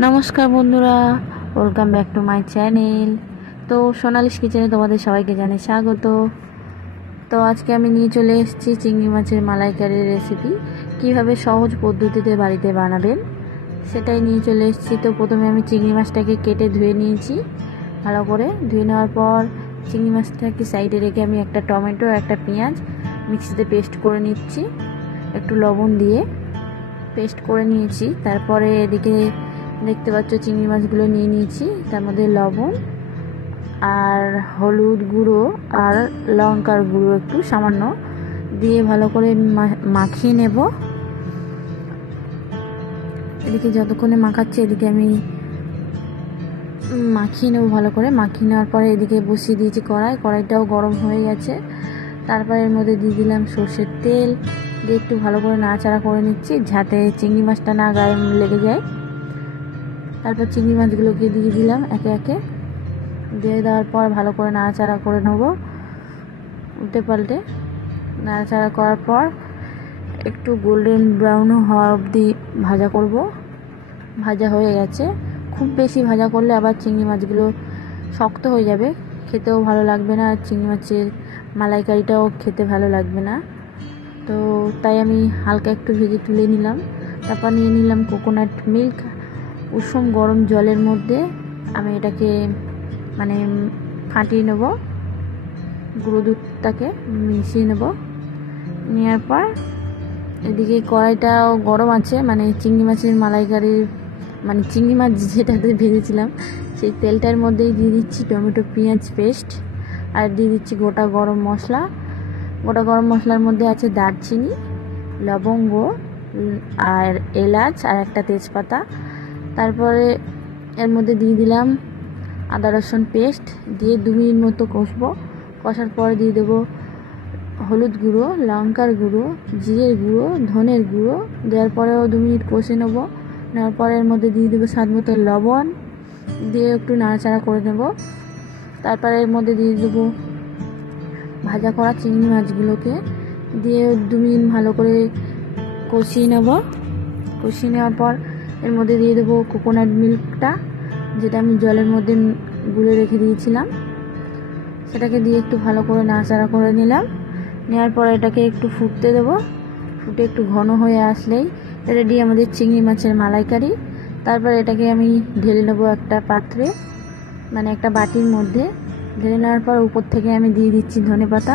নমস্কার বন্ধুরা, welcome back to my channel. তো সোনালিস কিচেনে তোমাদের সবাইকে জানাই স্বাগত। তো আজকে আমি নিয়ে চলে এসেছি চিংড়ি মাছের মালাইকারির রেসিপি, কিভাবে সহজ পদ্ধতিতে বাড়িতে বানাবেন সেটাই নিয়ে চলে এসেছি। তো প্রথমে আমি চিংড়ি মাছটাকে কেটে ধুয়ে নিয়েছি। ভালো করে ধুয়ে নেওয়ার পর চিংড়ি মাছটাকে সাইডে রেখে আমি একটা টমেটো একটা পেঁয়াজ মিক্সিতে পেস্ট করে নিচ্ছি, একটু লবণ দিয়ে পেস্ট করে নিয়েছি। তারপরে এদিকে দেখতে পাচ্ছ চিংড়ি মাছগুলো নিয়ে নিয়েছি, তার মধ্যে লবণ আর হলুদ গুঁড়ো আর লঙ্কার গুঁড়ো একটু সামান্য দিয়ে ভালো করে মাখিয়ে নেব। এদিকে যতক্ষণে মাখাচ্ছি এদিকে আমি মাখিয়ে নেব। ভালো করে মাখিয়ে নেওয়ার পরে এদিকে বসিয়ে দিয়েছি কড়াইটাও গরম হয়ে গেছে। তারপরে এর মধ্যে দিয়ে দিলাম সর্ষের তেল, দিয়ে একটু ভালো করে নাড়াচাড়া করে নিচ্ছি যাতে চিংড়ি মাছটা না গায়ে লেগে যায়। তারপর চিংড়ি মাছগুলোকে দিয়ে দিলাম একে একে, দিয়ে দেওয়ার পর ভালো করে নাড়াচাড়া করে নেবো, উল্টে পাল্টে নাড়াচাড়া করার পর একটু গোল্ডেন ব্রাউন হওয়া অবধি ভাজা করব। ভাজা হয়ে গেছে। খুব বেশি ভাজা করলে আবার চিংড়ি মাছগুলো শক্ত হয়ে যাবে, খেতেও ভালো লাগবে না, আর চিংড়ি মাছের মালাইকারিটাও খেতে ভালো লাগবে না। তো তাই আমি হালকা একটু ভেজে তুলে নিলাম। তারপর নিয়ে নিলাম কোকোনাট মিল্ক। উষ্ণ গরম জলের মধ্যে আমি এটাকে ফাটিয়ে নেব, গুঁড়ো দুধটাকে মিশিয়ে নেব। নেওয়ার পর এদিকে কড়াইটাও গরম আছে, চিংড়ি মাছের মালাইকারির চিংড়ি মাছ যেটাতে ভেজেছিলাম সেই তেলটার মধ্যেই দিয়ে দিচ্ছি টমেটো পেঁয়াজ পেস্ট, আর দিয়ে দিচ্ছি গোটা গরম মশলা। গোটা গরম মশলার মধ্যে আছে দারচিনি, লবঙ্গ আর এলাচ আর একটা তেজপাতা। তারপরে এর মধ্যে দিয়ে দিলাম আদা রসুন পেস্ট, দিয়ে 2 মিনিট মতো কষবো। কষার পরে দিয়ে দেবো হলুদ গুঁড়ো, লঙ্কার গুঁড়ো, জিরের গুঁড়ো, ধনের গুঁড়ো। দেওয়ার পরেও 2 মিনিট কষে নেবো। নেওয়ার পরে এর মধ্যে দিয়ে দেবো স্বাদ মতো লবণ, দিয়ে একটু নাড়াচাড়া করে নেব। তারপরে এর মধ্যে দিয়ে দেবো ভাজা করা চিংড়ি মাছগুলোকে, দিয়ে 2 মিনিট ভালো করে কষিয়ে নেব। কষিয়ে নেওয়ার পর এর মধ্যে দিয়ে দেবো কোকোনাট মিল্কটা, যেটা আমি জলের মধ্যে গুলে রেখে দিয়েছিলাম, সেটাকে দিয়ে একটু ভালো করে নাড়াচাড়া করে নিলাম। নেওয়ার পর এটাকে একটু ফুটতে দেবো। ফুটে একটু ঘন হয়ে আসলেই রেডি আমাদের চিংড়ি মাছের মালাইকারি। তারপর এটাকে আমি ঢেলে নেবো একটা পাত্রে, একটা বাটির মধ্যে। ঢেলে নেওয়ার পর উপর থেকে আমি দিয়ে দিচ্ছি ধনেপাতা।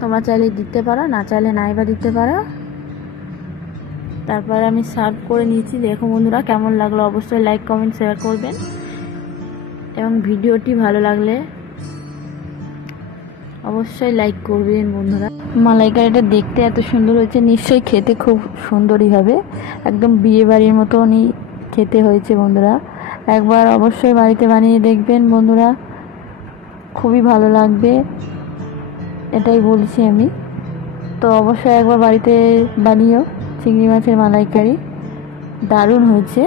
তোমরা চাইলে দিতে পারো, না চাইলে নাইবা দিতে পারো। তারপর আমি সার্ভ করে নিয়েছি। দেখো বন্ধুরা, কেমন লাগলো অবশ্যই লাইক কমেন্ট শেয়ার করবেন, এবং ভিডিওটি ভালো লাগলে অবশ্যই লাইক করবেন বন্ধুরা। মালাইকারিটা দেখতে এত সুন্দর হয়েছে, নিশ্চয়ই খেতে খুব সুন্দরই হবে, একদম বিয়ে বাড়ির মতনই খেতে হয়েছে বন্ধুরা। একবার অবশ্যই বাড়িতে বানিয়ে দেখবেন বন্ধুরা, খুবই ভালো লাগবে, এটাই বলছি আমি। তো অবশ্যই একবার বাড়িতে বানিয়েও চিংড়ি মাছের মালাইকারি, দারুণ হয়েছে।